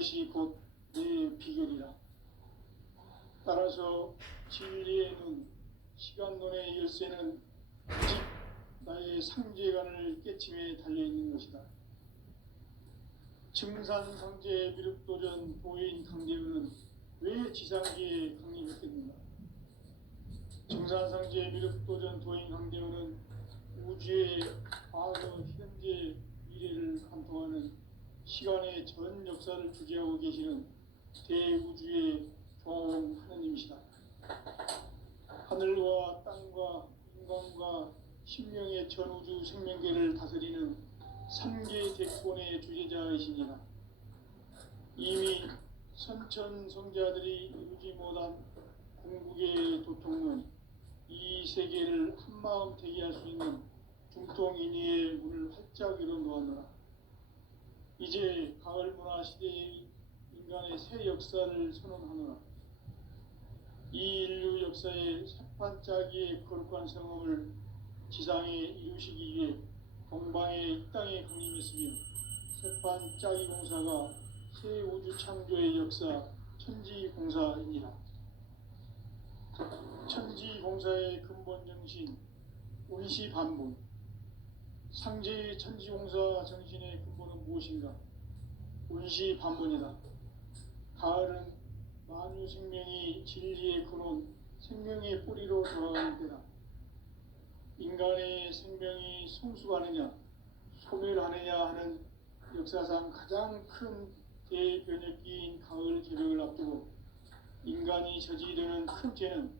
이것이 곧 내 비결이라. 따라서 진리의 눈, 시간론의 열쇠는 오직 나의 상제관을 깨침에 달려있는 것이다. 증산상제 미륵도전 도인 강대우는 왜 지상기에 강림했겠는가? 증산상제 미륵도전 도인 강대우는 우주의 과거, 현재, 미래를 관통하는 시간의 전 역사를 주재하고 계시는 대우주의 조화원 하느님이시다. 하늘과 땅과 인간과 신명의 전우주 생명계를 다스리는 삼계 대권의 주제자이시니라. 이미 선천성자들이 이루지 못한 궁극의 도통은 이 세계를 한마음 되게 할 수 있는 중통인의의 문을 활짝 열어놓았노라. 이제 가을 문화 시대의 인간의 새 역사를 선언하노라. 이 인류 역사의 새판짜기의 거룩한 성험을 지상에 이루시기 위해 동방의 이 땅에 강림했으며 새판짜기 공사가 새 우주 창조의 역사 천지공사입니다. 천지공사의 근본 정신 운시반본. 상제의 천지공사 정신의 근본은 무엇인가? 운시반본이다. 가을은 만유 생명이 진리의 근원, 생명의 뿌리로 돌아가는 때다. 인간의 생명이 성숙하느냐, 소멸하느냐 하는 역사상 가장 큰 대변혁기인 가을 개벽을 앞두고 인간이 저지르는 큰 죄는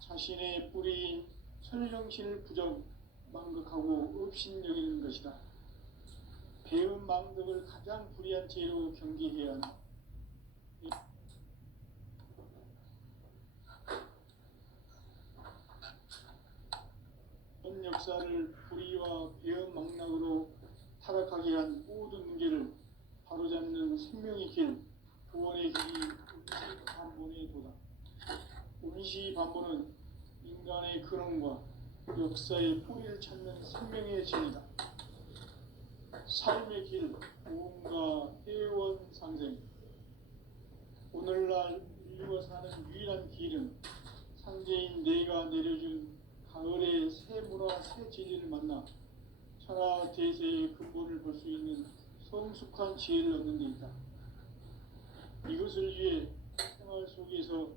자신의 뿌리인 설령신을 부정, 망극하고 업신여기는 것이다. 배은 망덕을 가장 불의한 죄로 경계해야 한다. 전 역사를 불의와 배은 망락으로 타락하게 한 모든 문제를 바로잡는 생명의 길, 구원의 길이 운시반본의 도다. 운시반본은 인간의 근원과 역사의 뿌리를 찾는 생명의 진이다. 삶의 길, 무언가 해원상생. 오늘날 인류가 사는 유일한 길은 상제인 내가 내려준 가을의 새 문화, 새 진리를 만나 천하 대세의 근본을 볼 수 있는 성숙한 지혜를 얻는 데 있다. 이것을 위해 생활 속에서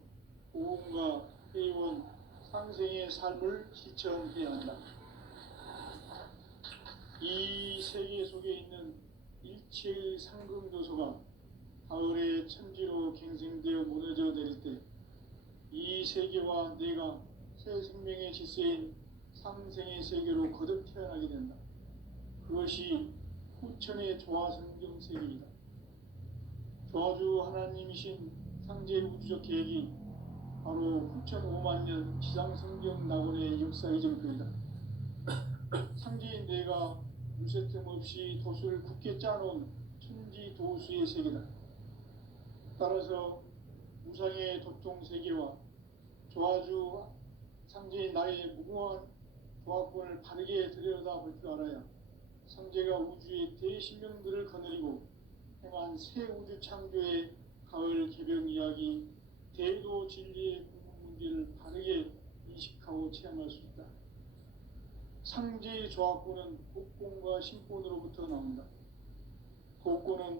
보험과 회원, 상생의 삶을 실천해야 한다. 이 세계 속에 있는 일체의 상금도소가 가을의 천지로 갱생되어 무너져 내릴 때 이 세계와 내가 새 생명의 질서인 상생의 세계로 거듭 태어나게 된다. 그것이 후천의 조화성경 세계이다. 조화주 하나님이신 상제 우주적 계획이 바로 후천 5만 년 지상성경 낙원의 역사의 정표이다. 상제인 내가 물새 틈 없이 도수를 굳게 짜놓은 천지도수의 세계다. 따라서 무상의 도통 세계와 조화주 상제인 나의 무궁한 조화권을 바르게 들여다볼 줄 알아야 상제가 우주의 대신명들을 거느리고 행한 새 우주 창조의 가을 개벽 이야기, 대도 진리의 궁극 문제를 바르게 인식하고 체험할 수 있다. 상제의 조화권은 복권과 신권으로부터 나온다. 복권은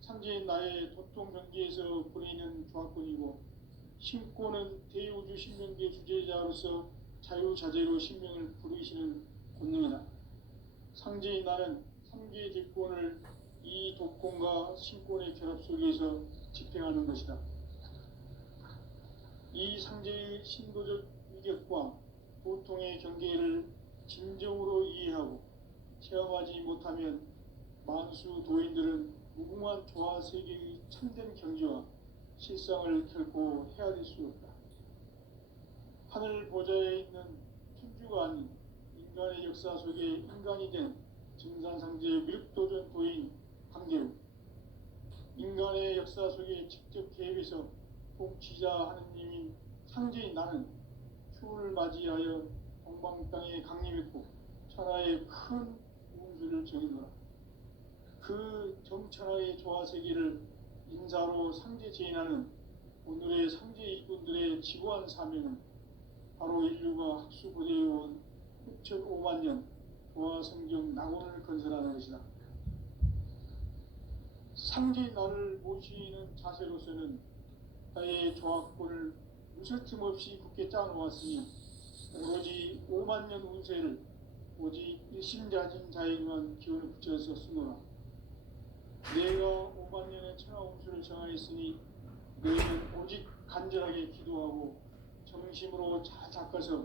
상제인 나의 도통 경계에서 보내는 조화권이고, 신권은 대우주 신명계 주제자로서 자유자재로 신명을 부르시는 권능이다. 상제인 나는 3개의 대권을 이 독권과 신권의 결합 속에서 집행하는 것이다. 이 상제의 신도적 위격과 보통의 경계를 진정으로 이해하고 체험하지 못하면 만수 도인들은 무궁한 조화세계의 참된 경지와 실상을 결코 헤아릴 수 없다. 하늘 보좌에 있는 천주가 아닌 인간의 역사 속에 인간이 된 증산상제 미륵도전 도인 강대우. 인간의 역사 속에 직접 개입해서 통치자 하느님인 상제인 나는 추운을 맞이하여 동방 땅에 강림했고 천하의 큰 운수를 정의노라. 그 정천하의 조화세계를 인사로 상제 제인하는 오늘의 상제 일꾼들의 지고한 사명은 바로 인류가 학수고대해온 6,500만 년 도화 성경 낙원을 건설하는 것이다. 상제의 나를 모시는 자세로서는 나의 조합권을 무설틈 없이 굳게 짜놓았으니 오로지 5만 년 운세를 오직 일심자진 자에게만 기운을 붙여서 쓰노라. 내가 5만 년의 천하 운수를 정하였으니 너희는 오직 간절하게 기도하고 정심으로 잘 닦아서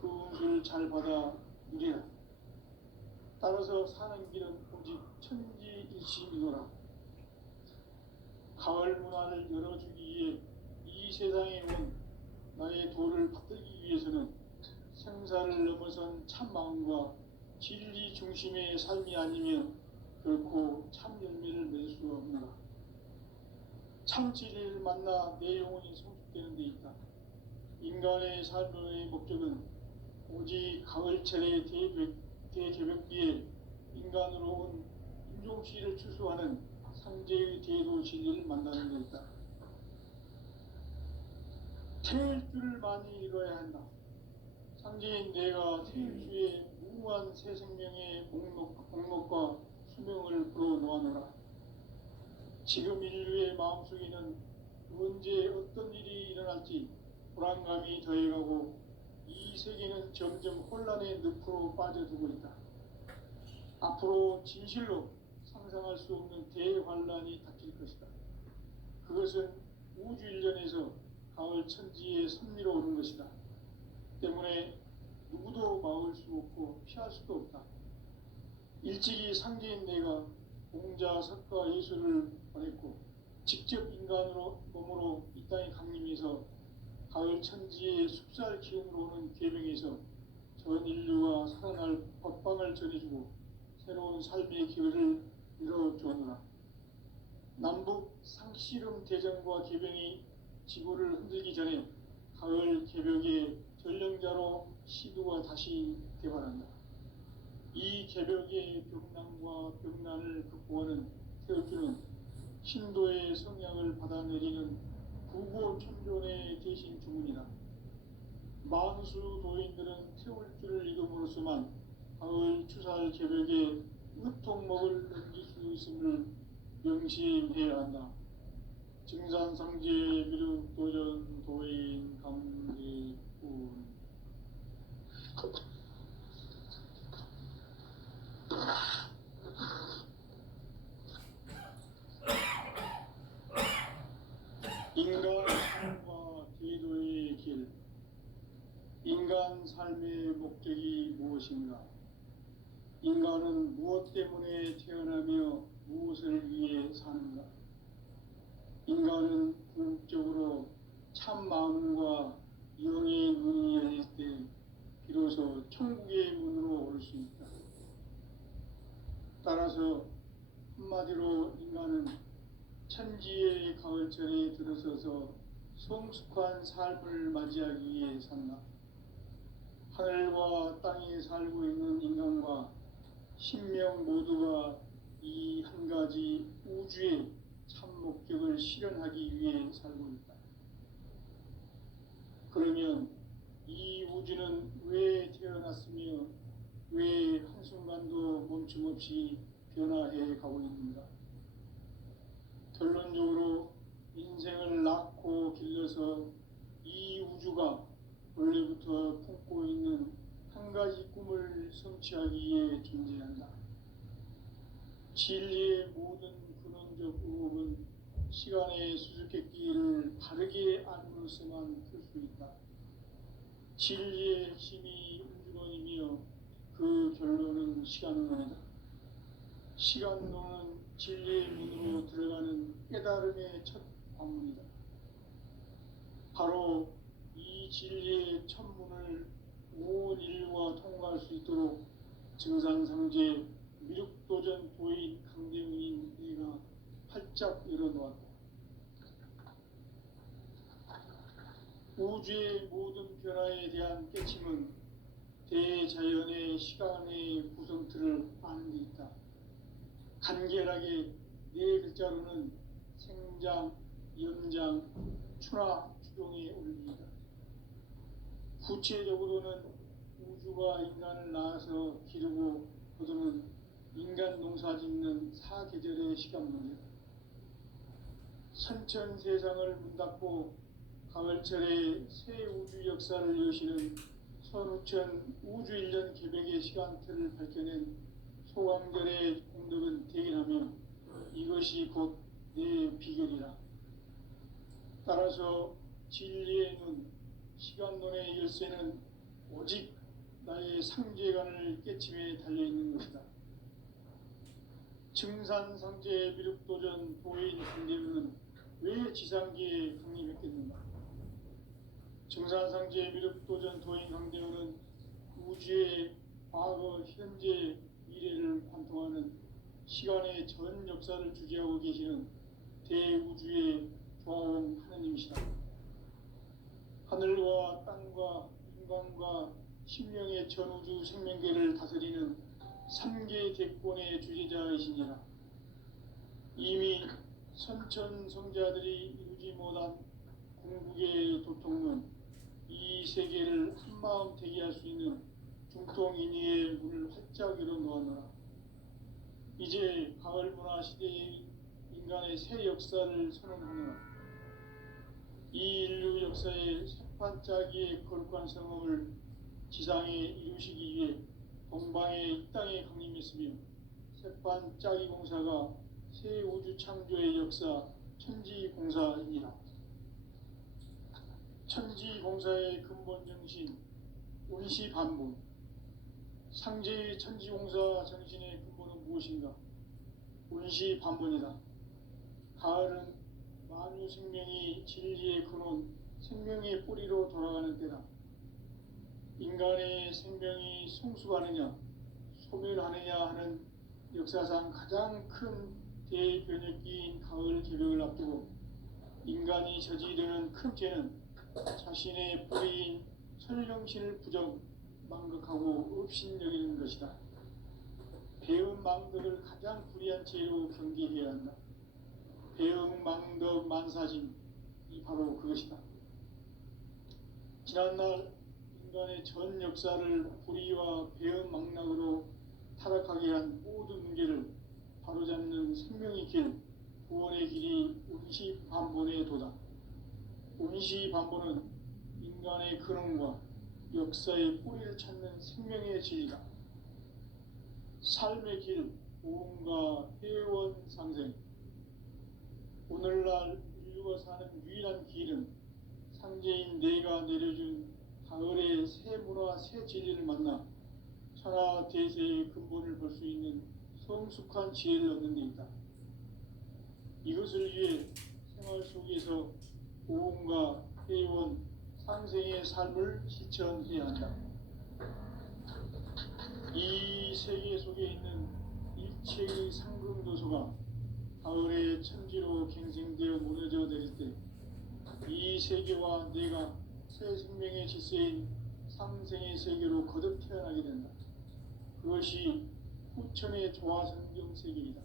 그 운수를 잘 받아 누리라. 따라서 사는 길은 오직 천지일심이노라. 가을 문화를 열어주기 위해 이 세상에 온 나의 도를 받들기 위해서는 생사를 넘어선 참 마음과 진리 중심의 삶이 아니면 결코 참 열매를 맺을 수 없노라. 참 진리를 만나 내 영혼이 성숙되는 데 있다. 인간의 삶의 목적은 오직 가을철의 대개벽비에 인간으로 온 인종시를 추수하는 상제의 대도 진리를 만나는 데 있다. 태일 줄을 많이 읽어야 한다. 상제인 내가 태일주의 무한 새 생명의 목록과 수명을 불어놓아노라. 지금 인류의 마음속에는 언제 어떤 일이 일어날지 불안감이 더해가고 이 세계는 점점 혼란의 늪으로 빠져들고 있다. 앞으로 진실로 상상할 수 없는 대환란이 닥칠 것이다. 그것은 우주 일련에서 가을 천지의 섭리로 오는 것이다. 때문에 누구도 막을 수 없고 피할 수도 없다. 일찍이 상제인 내가 공자, 석가, 예수를 보냈고 직접 인간으로 몸으로 이 땅에 강림해서 가을 천지의 숲살 기운으로 오는 계명에서 전 인류가 살아날 법방을 전해주고 새로운 삶의 기회를 열어주었노라. 남북 상씨름 대전과 개병이 지구를 흔들기 전에 가을 개벽의 전령자로 시두가 다시 개발한다. 이 개벽의 벽난과 벽난을 극복하는 태울주는 신도의 성향을 받아내리는 구고천존의 대신 주문이다. 만수 도인들은 태울주를 읽음으로써만 가을 추살 개벽의 으통목을 넘길 수 있음을 명심해야 한다. 증산상제 미륵도전 도인 강제군. 인간 삶과 제도의 길. 인간 삶의 목적이 무엇인가? 인간은 무엇 때문에 태어나며 무엇을 위해 사는가? 인간은 궁극적으로 참 마음과 영의 눈이 열릴 때 비로소 천국의 문으로 올 수 있다. 따라서 한마디로 인간은 천지의 가을철에 들어서서 성숙한 삶을 맞이하기 위해 산다. 하늘과 땅에 살고 있는 인간과 신명 모두가 이 한 가지 우주의 참 목적을 실현하기 위해 살고 있다. 그러면 이 우주는 왜 태어났으며 왜 한순간도 멈춤없이 변화해 가고 있는가? 결론적으로 인생을 낳고 길러서 이 우주가 원래부터 품고 있는 한 가지 꿈을 성취하기 위해 존재한다. 진리의 모든 근원적 의혹은 시간의 수수께끼를 바르게 알므로서만 풀 수 있다. 진리의 핵심이 우주론이며 그 결론은 시간론이다. 시간론은 진리의 문으로 들어가는 깨달음의 첫 관문이다. 바로 이 진리의 첫 문을 온 인류가 통과할 수 있도록 증산상제 미륵도전 도인 강대웅인 내가 활짝 열어놓았다. 우주의 모든 변화에 대한 깨침은 대자연의 시간의 구성틀을 아는 데 있다. 간결하게 네 글자로는 생장, 연장, 추나 추종에 올립니다. 구체적으로는 우주가 인간을 낳아서 기르고 거두는 인간 농사 짓는 사계절의 시간문이다. 선천 세상을 문 닫고 가을철에 새 우주 역사를 여시는 선우천 우주 1년 개백의 시간틀을 밝혀낸 소강절의 공덕은 대견하며 이것이 곧 내 비결이라. 따라서 진리의 눈, 시간론의 열쇠는 오직 나의 상제관을 깨침에 달려있는 것이다. 증산상제 미륵도전 도인 강대우는 왜 지상기에 강림했겠는가? 증산상제 미륵도전 도인 강대우는 우주의 과거, 현재, 미래를 관통하는 시간의 전 역사를 주재하고 계시는 대우주의 조화원 하느님이시다. 하늘과 땅과 인간과 신명의 전우주 생명계를 다스리는 3계 대권의 주제자이시니라. 이미 선천성자들이 이루지 못한 궁극의 도통론, 이 세계를 한마음 대기할 수 있는 중통인의의 문을 활짝 열어놓았노라. 이제 가을문화 시대의 인간의 새 역사를 선언하노라. 이 인류 역사의 새판짜기의 거룩한 성험을 지상에 이루시기 위해 동방의 이 땅에 강림했으며 새판짜기 공사가 새 우주 창조의 역사 천지공사입니다. 천지공사의 근본 정신 운시반복. 상제의 천지공사 정신의 근본은 무엇인가? 운시반복이다. 가을은 만유 생명이 진리의 근원, 생명의 뿌리로 돌아가는 때다. 인간의 생명이 성숙하느냐, 소멸하느냐 하는 역사상 가장 큰 대변혁기인 가을 개벽을 앞두고 인간이 저지르는 큰 죄는 자신의 뿌리인 설령신을 망각하고 업신여기는 것이다. 배음 망덕을 가장 불의한 죄로 경계해야 한다. 배음 망덕 만사짐이 바로 그것이다. 지난날 인간의 전 역사를 불의와 배음 망락으로 타락하게 한 모든 문제를 바로잡는 생명의 길, 구원의 길이 운시반본의 도다. 운시반본은 인간의 근원과 역사의 뿌리를 찾는 생명의 진리다. 삶의 길, 보험과 회원 상생. 오늘날 인류가 사는 유일한 길은 상제인 내가 내려준 가을의 새 문화, 새 진리를 만나 천하 대세의 근본을 볼 수 있는 성숙한 지혜를 얻는 데 있다. 이것을 위해 생활 속에서 보험과 회원, 상생의 삶을 실천해야 한다. 이 세계 속에 있는 일체의 상금도서가 가을의 천지로 갱생되어 무너져 내릴 때 이 세계와 내가 새 생명의 질서인 상생의 세계로 거듭 태어나게 된다. 그것이 후천의 조화성경 세계이다.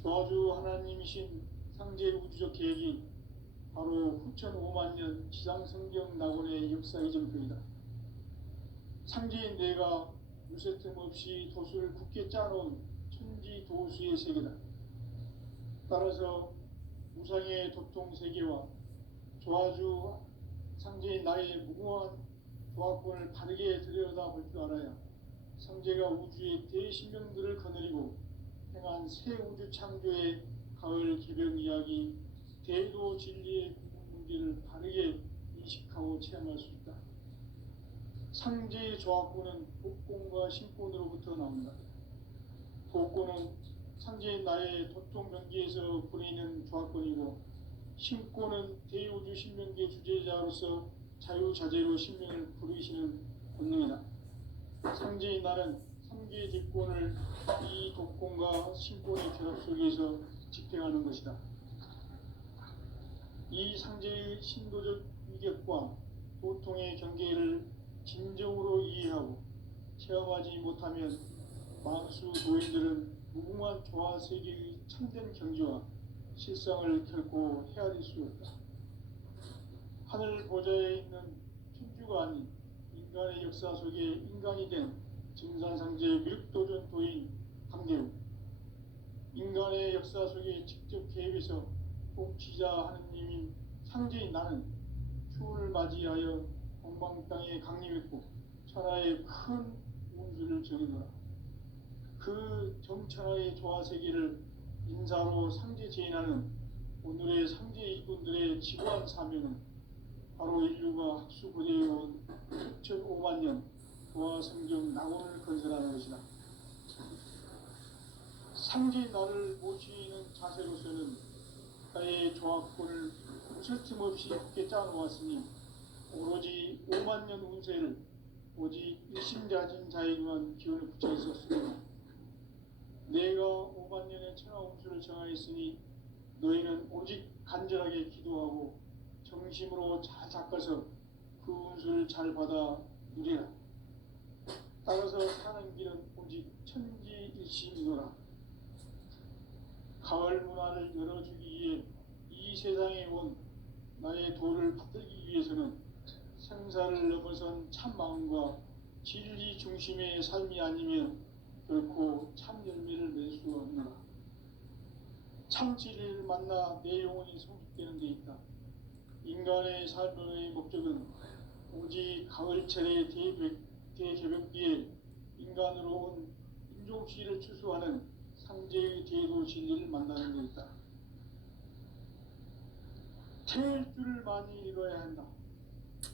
조화주 하나님이신 상제 우주적 계획이 바로 후천 5만년 지상성경 낙원의 역사의 전표이다. 상제인 내가 유세틈 없이 도수를 굳게 짜놓은 천지도수의 세계다. 따라서 우상의 도통 세계와 조화주 상제인 나의 무궁한 조화권을 바르게 들여다볼 줄 알아야 상제가 우주의 대신명들을 거느리고 행한 새 우주 창조의 가을 개벽 이야기, 대도 진리의 궁극 문제를 바르게 인식하고 체험할 수 있다. 상제의 조화권은 복권과 신권으로부터 나온다. 복권은 상제인 나의 도통 경계에서 부리는 조화권이고, 신권은 대우주 신명계 주제자로서 자유자재로 신명을 부르시는 본능이다. 상제인 나는 3개 뒷권을 이 독권과 신권의 결합 속에서 집행하는 것이다. 이 상제의 신도적 위격과 도통의 경계를 진정으로 이해하고 체험하지 못하면 만수 도인들은 무궁한 조화 세계의 참된 경지와 실상을 결코 헤아릴 수 없다. 하늘 보좌에 있는 천주가 아닌 인간의 역사 속에 인간이 된 증산상제 밀도전도인 강대우, 인간의 역사 속에 직접 개입해서 통치자 하느님인 상제인 나는 추운을 맞이하여 동방 땅에 강림했고 천하의 큰 운수를 정해노라. 그 정천하의 조화세계를 인사로 상제 제인하는 오늘의 상제 이군들의 지구한 사명은 바로 인류가 학수고대해온 6,500만 년 도화성경 낙원을 건설하는 것이다. 상제 나를 모시는 자세로서는 나의 조합권을 웃을 틈 없이 굳게 짜놓았으니 오로지 5만 년 운세를 오직 일심자진 자에게만 기운을 붙여 있었으며 내가 5만 년의 천하 운수를 정하였으니 너희는 오직 간절하게 기도하고 정심으로 잘 닦아서 그 운수를 잘 받아 누리라. 따라서 사는 길은 오직 천지일심이노라. 가을 문화를 열어주기 위해 이 세상에 온 나의 도를 받들기 위해서는 생사를 넘어선 참 마음과 진리 중심의 삶이 아니면 결코 참 열매를 낼 수 없노라. 참 진리를 만나 내 영혼이 성숙되는 데 있다. 인간의 삶의 목적은 오직 가을철의 대개벽기에 인간으로 온 인종시를 추수하는 상제의 대도 진리를 만나는 데 있다. 태일 줄을 많이 이뤄야 한다.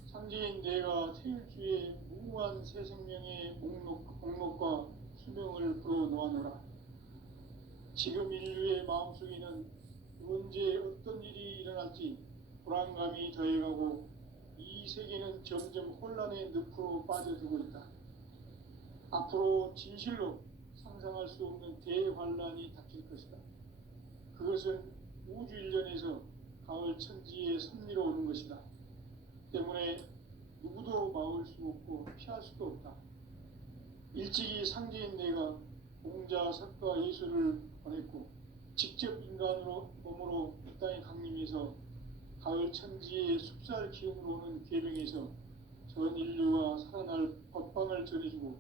상제인 내가 태일주의 무궁한 새 생명의 목록과 수명을 불어놓아노라. 지금 인류의 마음속에는 언제 어떤 일이 일어날지 불안감이 더해가고 이 세계는 점점 혼란의 늪으로 빠져들고 있다. 앞으로 진실로 상상할 수 없는 대환란이 닥칠 것이다. 그것은 우주 일전에서 가을 천지의 섭리로 오는 것이다. 때문에 누구도 막을 수 없고 피할 수도 없다. 일찍이 상제인 내가 공자, 석가, 예수를 보냈고 직접 인간으로 몸으로 이 땅에 강림해서 가을 천지의 숲살 기운으로 오는 계명에서 전 인류가 살아날 법방을 전해주고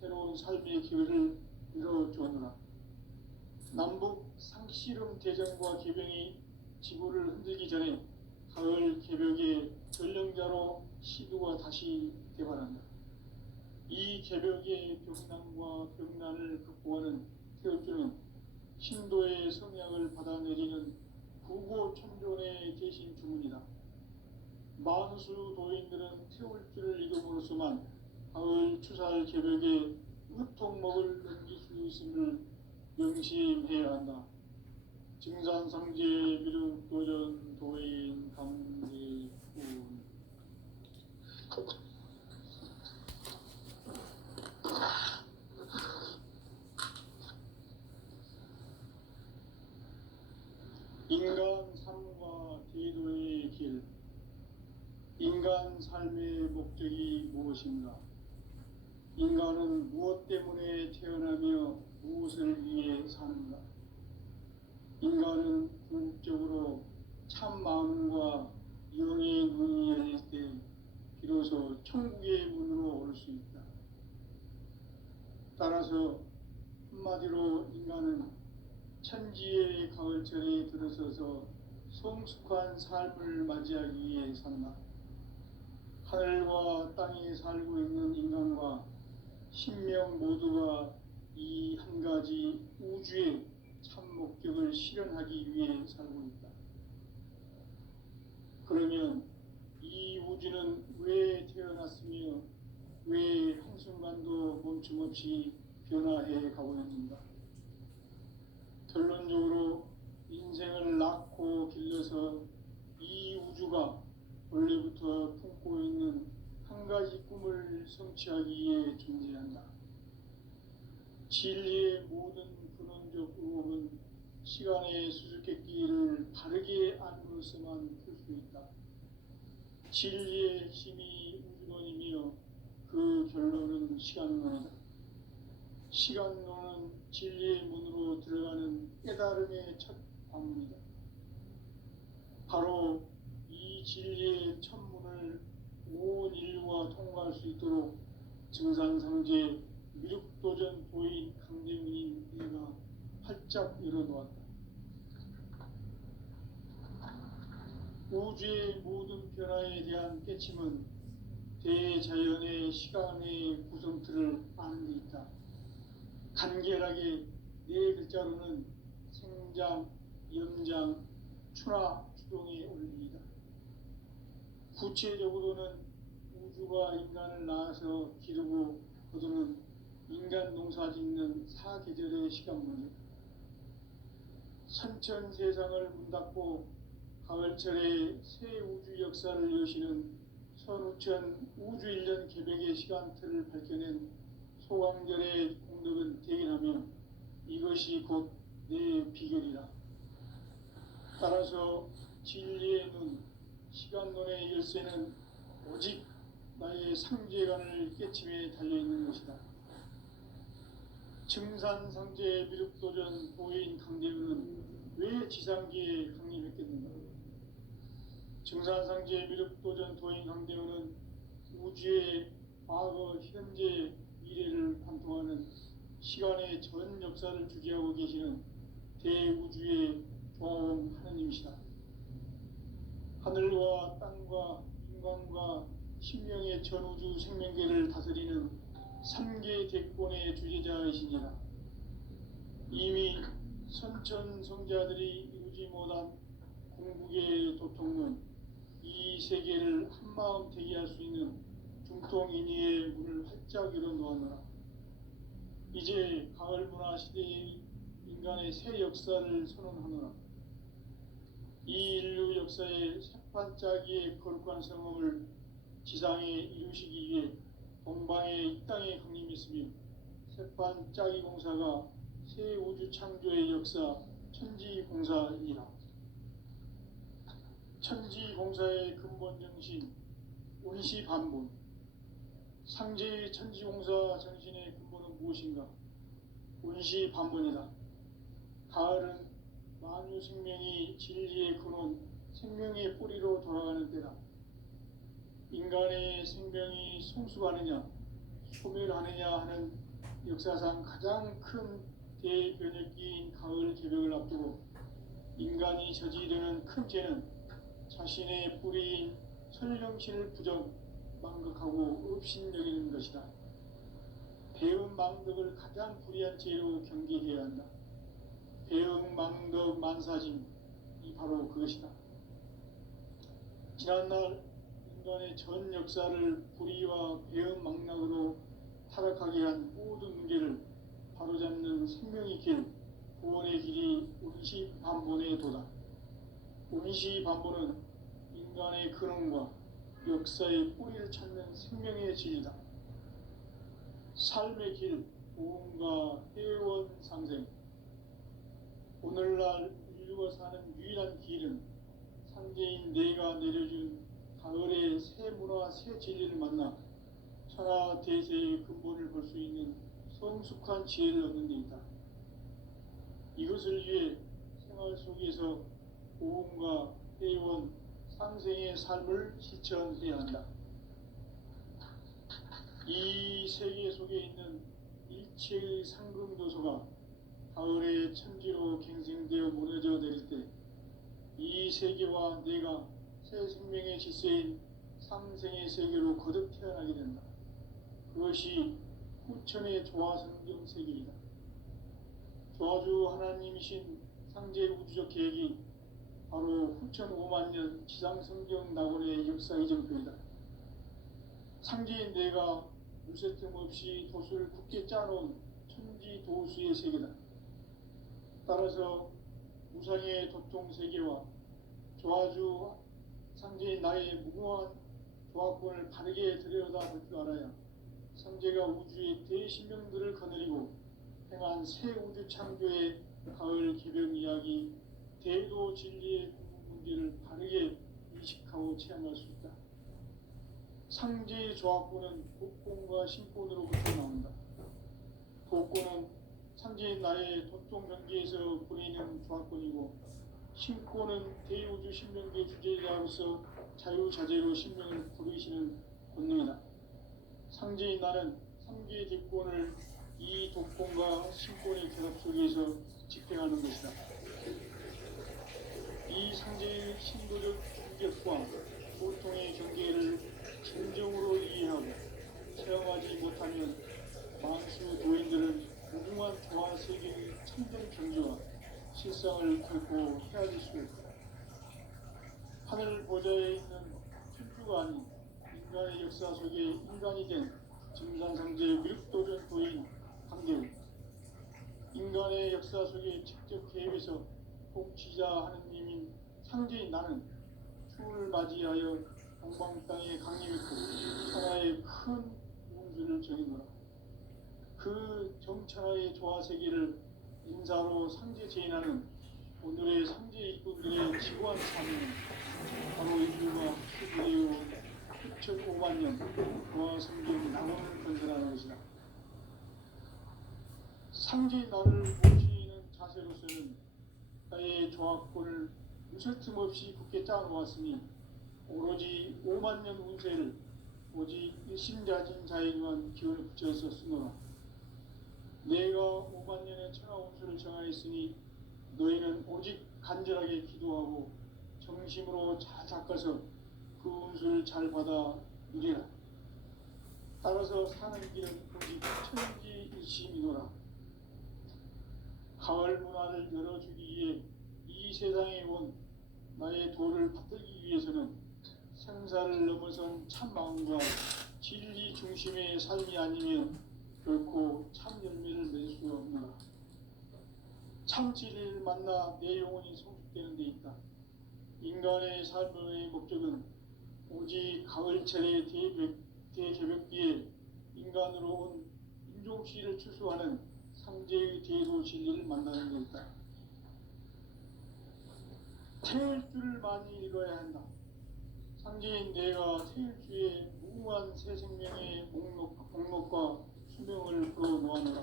새로운 삶의 기회를 이뤄주었노라. 남북 상씨름 대전과 개병이 지구를 흔들기 전에 가을 개벽의 전령자로 시두가 다시 개발한다. 이 개벽의 병난과 병난을 극복하는 태울주는 신도의 성약을 받아내리는 구고천존의 대신 주문이다. 만수 도인들은 태울주를 이름으로서만 가을 추살 개벽에 으통목을 넘길 수 있음을 명심해야 한다. 증산상제 미륵도전 도인 강대훈. 인간 삶과 대도의 길. 인간 삶의 목적이 무엇인가? 인간은 무엇 때문에 태어나며 무엇을 위해 사는가? 인간은 궁극적으로 참 마음과 영의 눈이 열릴 때 비로소 천국의 문으로 올 수 있다. 따라서 한마디로 인간은 천지의 가을철에 들어서서 성숙한 삶을 맞이하기 위해 산다. 하늘과 땅에 살고 있는 인간과 신명 모두가 이 한 가지 우주의 참 목적을 실현하기 위해 살고 있다. 그러면 이 우주는 왜 태어났으며 왜 한순간도 멈춤없이 변화해 가고 있는가? 결론적으로 인생을 낳고 길러서 이 우주가 원래부터 품고 있는 한 가지 꿈을 성취하기 위해 존재한다. 진리의 모든 근원적 의혹은 시간의 수수께끼를 바르게 안으로서만 풀 수 있다. 진리의 핵심이 우주론이며 그 결론은 시간론이다. 시간론은 진리의 문으로 들어가는 깨달음의 첫 관문이다. 바로 이 진리의 천문을 온 인류가 통과할 수 있도록 증산상제 미륵도전 도인 강대문인 내가 활짝 열어놓았다. 우주의 모든 변화에 대한 깨침은 대자연의 시간의 구성틀을 아는 데 있다. 간결하게 네 글자로는 생장, 염장, 추나 추동의 원리이다. 구체적으로는 우주가 인간을 낳아서 기르고 거두는 인간 농사 짓는 사계절의 시간 문제. 선천 세상을 문 닫고 가을철에 새 우주 역사를 여시는 선우천 우주 1년 개백의 시간틀을 밝혀낸 소강절의 공덕은 대견하며 이것이 곧 내 비결이라. 따라서 진리의 눈, 시간론의 열쇠는 오직 나의 상제관을 깨침에 달려있는 것이다. 증산상제 미륵도전 도인 강대문은 왜 지상기에 강림했겠는가? 증산상제 미륵도전 도인 강대문은 우주의 과거, 현재, 미래를 관통하는 시간의 전 역사를 주재하고 계시는 대우주의 조화원 하느님이시다. 하늘과 땅과 인간과 신명의 전우주 생명계를 다스리는 3계 대권의 주제자이시니라. 이미 선천성자들이 이루지 못한 궁극의 도통론, 이 세계를 한마음 되게 할 수 있는 중통인의의 문을 활짝 열어놓았노라. 이제 가을 문화 시대의 인간의 새 역사를 선언하노라. 이 인류 역사의 새판짜기의 거룩한 성험을 지상에 이루시기 위해 동방의 이 땅에 강림했으며 새판짜기 공사가 새 우주 창조의 역사 천지공사이라. 천지공사의 근본 정신 온시반본. 상제의 천지공사 정신의 근본은 무엇인가? 온시반본이다. 가을은 만유 생명이 진리의 근원, 생명의 뿌리로 돌아가는 때다. 인간의 생명이 성숙하느냐, 소멸하느냐 하는 역사상 가장 큰 대변혁기인 가을 개벽을 앞두고 인간이 저지르는 큰 죄는 자신의 뿌리인 설령신을 부정, 망극하고 업신여기는 것이다. 배음 망덕을 가장 불의한 죄로 경계해야 한다. 배음 망덕 만사짐이 바로 그것이다. 지난날 인간의 전 역사를 불의와 배음 망락으로 타락하게 한 모든 문제를 바로잡는 생명의 길, 구원의 길이 온시반본의 도다. 온시반본은 인간의 근원과 역사의 뿌리를 찾는 생명의 진리다. 삶의 길, 보험과 회원 상생. 오늘날 인류가 사는 유일한 길은 상제인 내가 내려준 가을의 새 문화, 새 진리를 만나 천하 대세의 근본을 볼 수 있는 성숙한 지혜를 얻는 데 있다. 이것을 위해 생활 속에서 보험과 회원, 상생의 삶을 실천해야 한다. 이 세계 속에 있는 일체의 상금도소가 가을의 천지로 갱생되어 무너져 내릴 때 이 세계와 내가 새 생명의 질서인 상생의 세계로 거듭 태어나게 된다. 그것이 후천의 조화성경 세계이다. 조화주 하나님이신 상제 우주적 계획이 바로 후천 5만 년 지상성경 낙원의 역사 이정표이다. 상제인 내가 물새틈 없이 도수를 굳게 짜놓은 천지 도수의 세계다. 따라서 무상의 도통 세계와 조화주 상제인 나의 무궁한 조화권을 바르게 들여다볼 줄 알아야 상제가 우주의 대신명들을 거느리고 행한 새 우주 창조의 가을 개벽 이야기, 대도 진리의 문제를 바르게 인식하고 체험할 수 있다. 상제의 조화권은 복권과 신권으로부터 나온다. 복권은 상제인 나의 도통 경계에서 보이는 조화권이고, 신고는 대우주 신명계 주제자로서 자유자재로 신명을 부르시는 본능이다. 상제인 나는 3개 직권을 이 독권과 신권의 결합 속에서 집행하는 것이다. 이 상제의 신도적 충격과 고통의 경계를 진정으로 이해하고 체험하지 못하면 만수 도인들은 무궁한 조화 세계의 참된 경지와 실상을 결코 헤아릴 수 없다. 하늘 보좌에 있는 천주가 아닌 인간의 역사 속에 인간이 된 증산상제의 미륵도전 도인 강대우, 인간의 역사 속에 직접 개입해서 통치자 하느님인 상제인 나는 추을 맞이하여 동방 땅에 강림했고 천하의 큰 운수를 정해노라. 그 정천하의 조화세계를 인사로 상제 제인하는 오늘의 상제 일꾼들의 지구한 사명은 바로 인류가 수고해온 9,500만 년 조화 성경 낙원을 건설하는 것이다. 상제인 나를 모시는 자세로서는 나의 조합권을 무설틈 없이 굳게 짜놓았으니 오로지 5만 년 운세를 오직 일심자진 자에게만 기원을 붙여서 쓰노라. 내가 5만 년의 천하 운수를 정하였으니 너희는 오직 간절하게 기도하고 정심으로 잘 닦아서 그 운수를 잘 받아 누리라. 따라서 사는 길은 오직 천지일심이노라. 가을 문화를 열어주기 위해 이 세상에 온 나의 도를 받들기 위해서는 생사를 넘어선 참 마음과 진리 중심의 삶이 아니면 결코 참 열매를 맺을 수 없노라. 참 진리를 만나 내 영혼이 성숙되는 데 있다. 인간의 삶의 목적은 오직 가을철의 대개벽기에 인간으로 온 인종씨를 추수하는 상제의 대도 진리를 만나는 데 있다. 태일주를 많이 읽어야 한다. 상제인 내가 태일주의 무궁한 새 생명의 목록과 수명을 풀어놓아노라.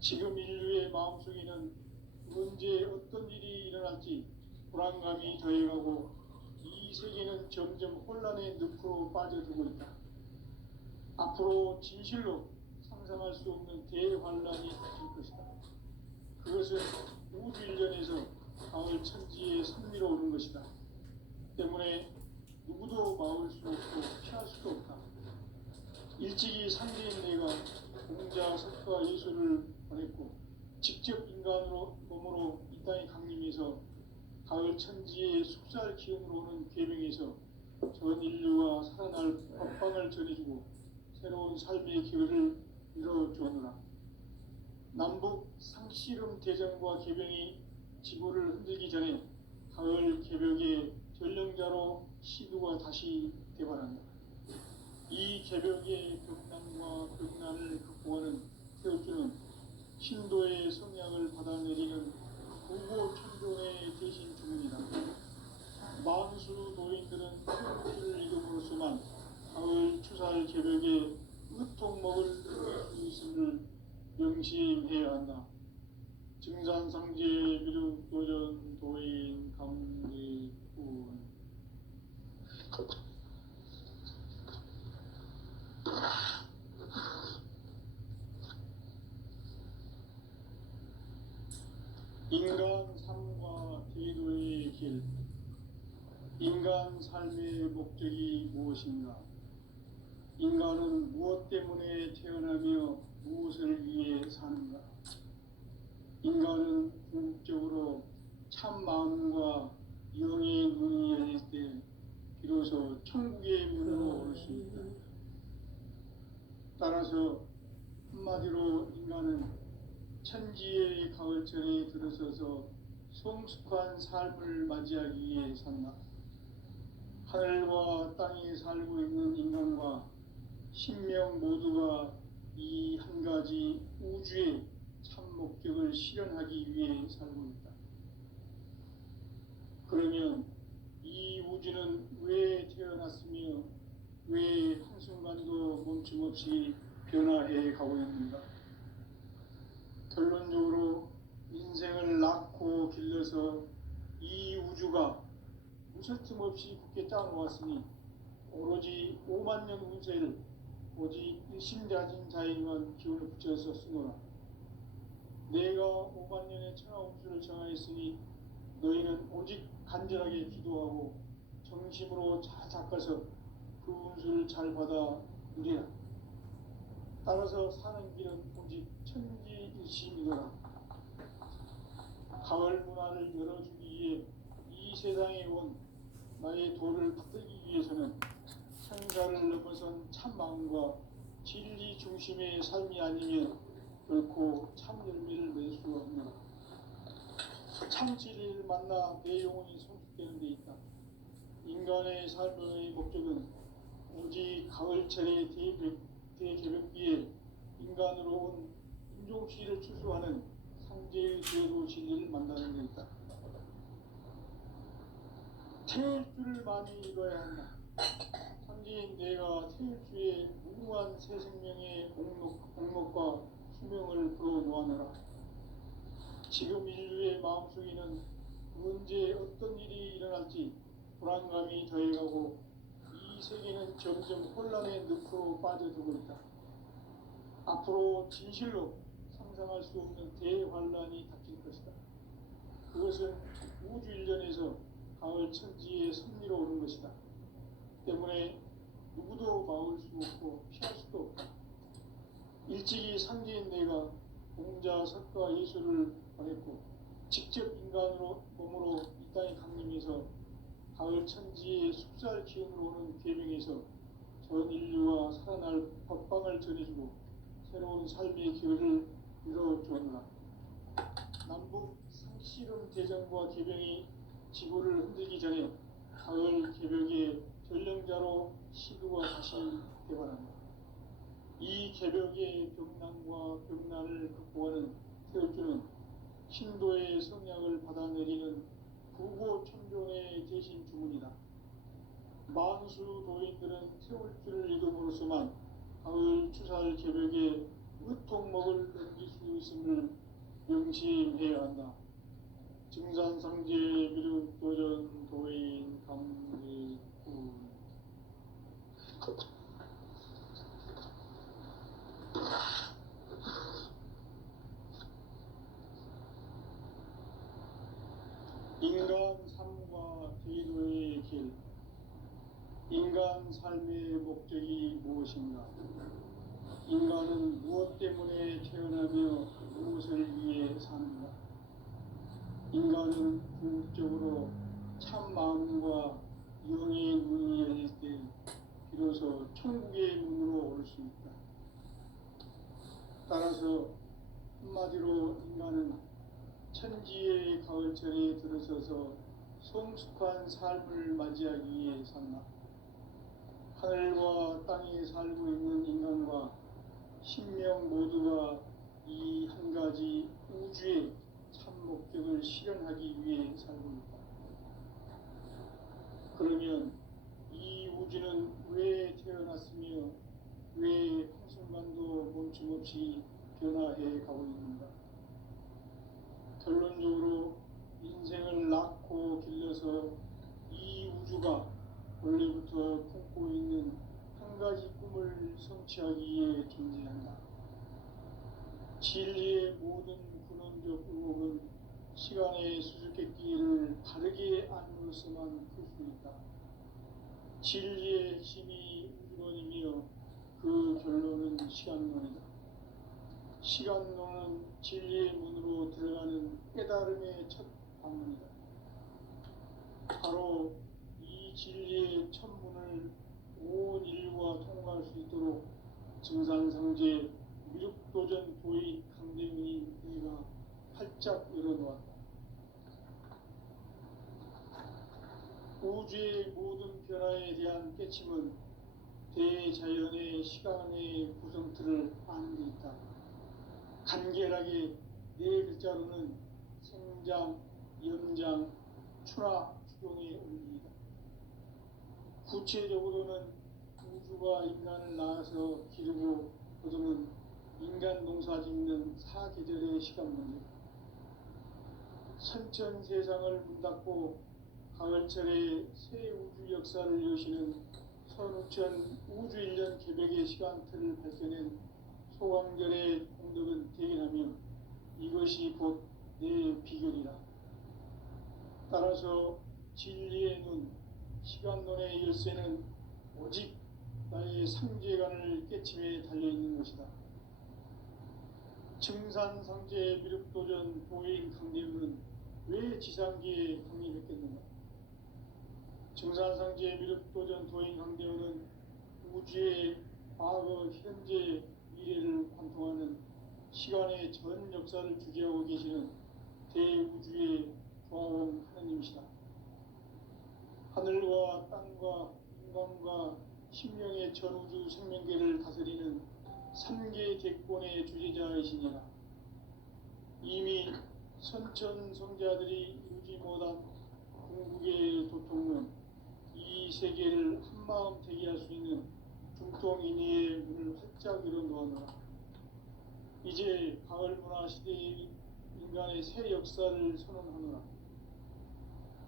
지금 인류의 마음속에는 언제 어떤 일이 일어날지 불안감이 더해가고 이 세계는 점점 혼란의 늪으로 빠져들고 있다. 앞으로 진실로 상상할 수 없는 대환란이 닥칠 것이다. 그것은 우주 일전에서 가을 천지의 섭리로 오는 것이다. 때문에 누구도 막을 수 없고 피할 수도 없다. 일찍이 상제인 내가 공자, 석가, 예수를 보냈고 직접 인간으로 몸으로 이 땅에 강림해서 가을 천지의 숙살 기운으로 오는 계명에서 전 인류가 살아날 법방을 전해주고 새로운 삶의 기회를 열어주었노라. 남북 상씨름 대전과 개병이 지구를 흔들기 전에 가을 개벽의 전령자로 시두가 다시 대발한다. 이 개벽의 벽난과 벽난을 극복하는 태우주는 신도의 성약을 받아내리는 구고 천종의 대신 주문이다. 만수 노인들은 태우주를 읽음으로써만 가을 추살 개벽의 으통먹을 수 있음을 명심해야 한다. 증산상제 미륵도전 도인 강리군. 인간 삶과 대도의 길. 인간 삶의 목적이 무엇인가? 인간은 무엇 때문에 태어나며 무엇을 위해 사는가? 인간은 궁극적으로 참 마음과 영의 문이 열릴 때 비로소 천국의 문으로 올 수 있다. 따라서 한마디로 인간은 천지의 가을철에 들어서서 성숙한 삶을 맞이하기 위해 산다. 하늘과 땅에 살고 있는 인간과 신명 모두가 이 한 가지 우주의 참 목적을 실현하기 위해 살고 있다. 그러면 이 우주는 왜 태어났으며 왜 한순간도 멈춤없이 변화해 가고 있는가? 결론적으로 인생을 낳고 길러서 이 우주가 무설틈 없이 굳게 짜놓았으니 오로지 5만 년 운세를 오직 일심자진 자에게만 기운을 붙여서 쓰노라. 내가 5만 년의 천하 운수를 정하였으니 너희는 오직 간절하게 기도하고 정심으로 잘 닦아서 그 운수를 잘 받아 누리라. 따라서 사는 길은 오직 천지일심이노라. 가을 문화를 열어주기 위해 이 세상에 온 나의 도를 받들기 위해서는 생사를 넘어선 참 마음과 진리 중심의 삶이 아니면 결코 참 열매를 맺을 수 없노라. 참 진리를 만나 내 영혼이 성숙되는 데 있다. 인간의 삶의 목적은 오직 가을철의 대개벽기에 인간으로 온 인종시를 추수하는 상제의 제도 진리를 만나는 데 있다. 태일주를 많이 읽어야 한다. 상제인 내가 태일주의 무궁한 새 생명의 공목과 수명을 불어놓아내라. 지금 인류의 마음속에는 언제 어떤 일이 일어날지 불안감이 더해가고 이 세계는 점점 혼란의 늪으로 빠져들고 있다. 앞으로 진실로 상상할 수 없는 대환란이 닥칠 것이다. 그것은 우주 일련에서 가을 천지의 섭리로 오는 것이다. 때문에 누구도 막을 수 없고 피할 수도 없다. 일찍이 상제인 내가 공자, 석가, 예수를 보냈고 직접 인간으로 몸으로 이 땅에 강림해서 가을 천지의 숲살 기운으로 오는 계명에서 전 인류와 살아날 법방을 전해주고 새로운 삶의 기회를 이뤄주었노라. 남북 상씨름 대전과 계병이 지구를 흔들기 전에 가을 개벽의 전령자로 시도가 다시 개발한다. 이 개벽의 병난과 병난을 극복하는 태울주는 신도의 성약을 받아내리는 구고천존의 대신 주문이다. 만수 도인들은 태울주를 읽음으로써만 가을 추살 개벽의 의통목을 넘길 수 있음을 명심해야 한다. 증산상제 미륵도전 도인 감리군. 인간 삶과 기도의 길. 인간 삶의 목적이 무엇인가? 인간은 무엇 때문에 태어나며 무엇을 위해 사는가? 인간은 궁극적으로 참 마음과 영의 문이 열릴 때 비로소 천국의 문으로 올 수 있다. 따라서 한마디로 인간은 천지의 가을철에 들어서서 성숙한 삶을 맞이하기 위해 산다. 하늘과 땅에 살고 있는 인간과 신명 모두가 이 한 가지 우주의 참 목적을 실현하기 위해 살고 있다. 그러면 이 우주는 왜 태어났으며 왜 한순간도 멈춤없이 변화해 가고 있는가? 결론적으로 인생을 낳고 길러서 이 우주가 원래부터 품고 있는 한 가지 꿈을 성취하기 위해 존재한다. 진리의 모든 근원적 의혹은 시간의 수수께끼를 바르게 안으로서만 풀 수 있다. 진리의 핵심이 우주론이며 그 결론은 시간론이다. 시간론은 진리의 문으로 들어가는 깨달음의 첫 방문이다. 바로 이 진리의 첫 문을 온 인류가 통과할 수 있도록 증산상제 미륵도전 도의 강대문이 내가 활짝 열어놓았다. 우주의 모든 변화에 대한 깨침은 대자연의 시간의 구성틀을 아는 데 있다. 간결하게 네 글자로는 생장, 연장, 추나, 추동의 원리이다. 구체적으로는 우주가 인간을 낳아서 기르고 거두는 인간 농사 짓는 사계절의 시간 문제. 선천 세상을 문 닫고 가을철에 새 우주 역사를 여시는 선우천 우주일년 개벽의 시간틀을 밝혀낸 소광절의 공덕은 대견하며 이것이 곧 내 비결이라. 따라서 진리의 눈, 시간론의 열쇠는 오직 나의 상제관을 깨침에 달려있는 것이다. 증산상제 미륵도전 도인 강대우는 왜 지상계에 강림했겠는가? 증산상제 미륵도전 도인 강대우는 우주의 과거, 현재, 미래를 관통하는 시간의 전 역사를 주재하고 계시는 대우주의 조화원 하느님이시다. 하늘과 땅과 인간과 심령의 전우주 생명계를 다스리는 3개 대권의 주제자이시니라. 이미 선천 성자들이 이루지 못한 궁극의 도통은 이 세계를 한마음 대기할 수 있는 중통인의의 문을 활짝 열어 놓았노라. 이제 가을 문화 시대의 인간의 새 역사를 선언하노라.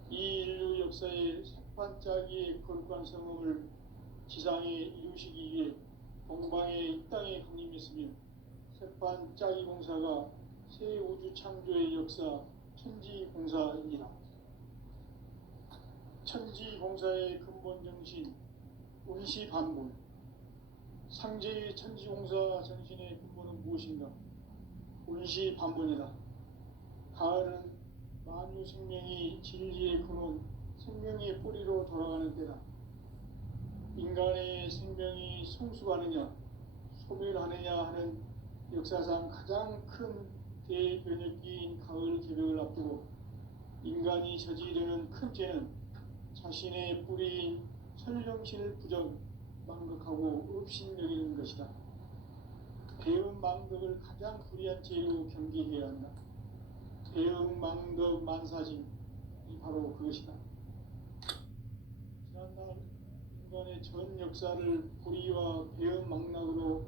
이 인류 역사의 색반짝이의 거룩한 성음을 지상에 이루시기 위해 동방의 이 땅에 강림했으며 색반짝이 공사가 새 우주 창조의 역사 천지공사이니라. 천지공사의 근본 정신 운시반본. 상제의 천지공사 정신의 근본은 무엇인가? 운시반본이다. 가을은 만유 생명이 진리의 근원, 생명의 뿌리로 돌아가는 때다. 인간의 생명이 성숙하느냐, 소멸하느냐 하는 역사상 가장 큰 대변혁기인 가을 개벽을 앞두고 인간이 저지르는 큰 죄는 자신의 뿌리인 설령신을 부정, 망극하고 업신여기는 것이다. 배음 망덕을 가장 불의한 죄로 경계해야 한다. 배음 망덕 만사진이 바로 그것이다. 지난날 인간의 전 역사를 불의와 배음 망락으로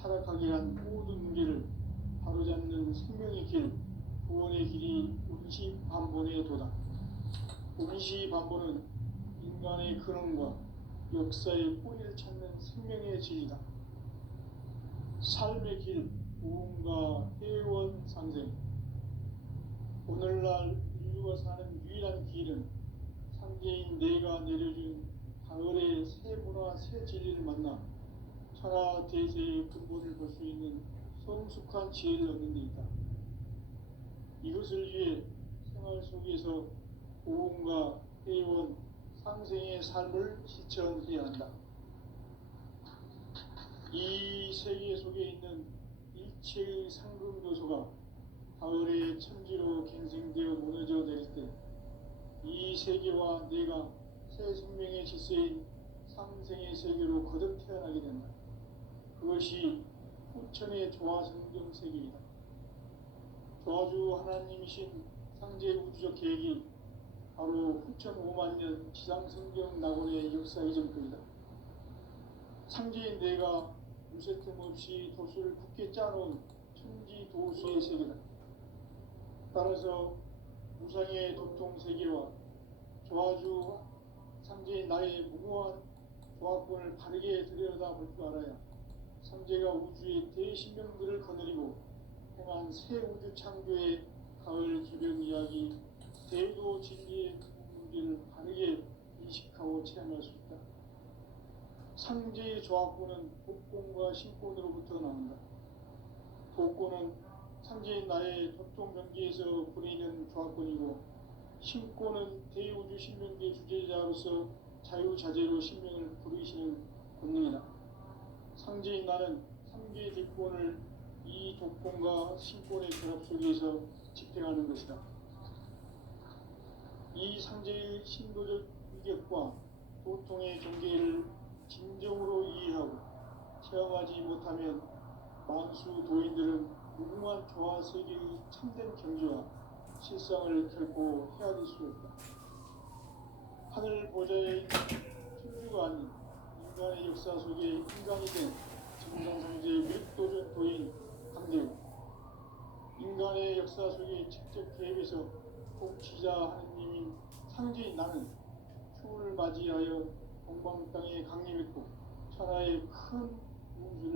타락하게 한 모든 문제를 바로잡는 생명의 길, 구원의 길이 운시반본의 도다. 운시반본은 인간의 근원과 역사의 뿌리를 찾는 생명의 진리다. 삶의 길, 부흥과 회원 상생. 오늘날 인류가 사는 유일한 길은 상제인 내가 내려준 가을의 새 문화, 새 진리를 만나 천하 대세의 근본을 볼 수 있는 성숙한 지혜를 얻는 데 있다. 이것을 위해 생활 속에서 부흥과 회원, 상생의 삶을 실천해야 한다. 이 세계 속에 있는 일체의 상금 요소가 가을의 천지로 갱생되어 무너져 내릴 때 이 세계와 내가 새 생명의 질서인 상생의 세계로 거듭 태어나게 된다. 그것이 후천의 조화성경 세계이다. 조화주 하나님이신 상제 우주적 계획이 바로 후천 5만년 지상성경 낙원의 역사 이전급이다. 상제인 내가 무쇠틈 없이 도수를 굳게 짜놓은 천지 도수의 세계다. 따라서 무상의 도통 세계와 조화주 상제인 나의 무모한 조화권을 바르게 들여다볼 줄 알아야 상제가 우주의 대신명들을 거느리고 행한 새 우주 창조의 가을 개벽 이야기, 대도 진리의 문제를 바르게 인식하고 체험할 수 있다. 상제의 조화권은 복권과 신권으로부터 나온다. 복권은 상제인 나의 도통 경계에서 부리는 조화권이고, 신권은 대우주 신명계 주제자로서 자유자재로 신명을 부르시는 권능이다. 상제인 나는 3개의 대권을 이 독권과 신권의 결합 속에서 집행하는 것이다. 이 상제의 신도적 위격과 도통의 경계를 진정으로 이해하고 체험하지 못하면 만수 도인들은 무궁한 조화 세계의 참된 경지와 실상을 결코 헤아릴 수 없다. 하늘 보좌의 천주가 아닌 인간의 역사 속에 인간이 된 증산상제 미륵도전 도인 강대우. 인간의 역사 속에 직접 개입해서 복지자 하느님인 상제인 나는 추운을 맞이하여 동방 땅에 강림했고 천하의 큰 우주를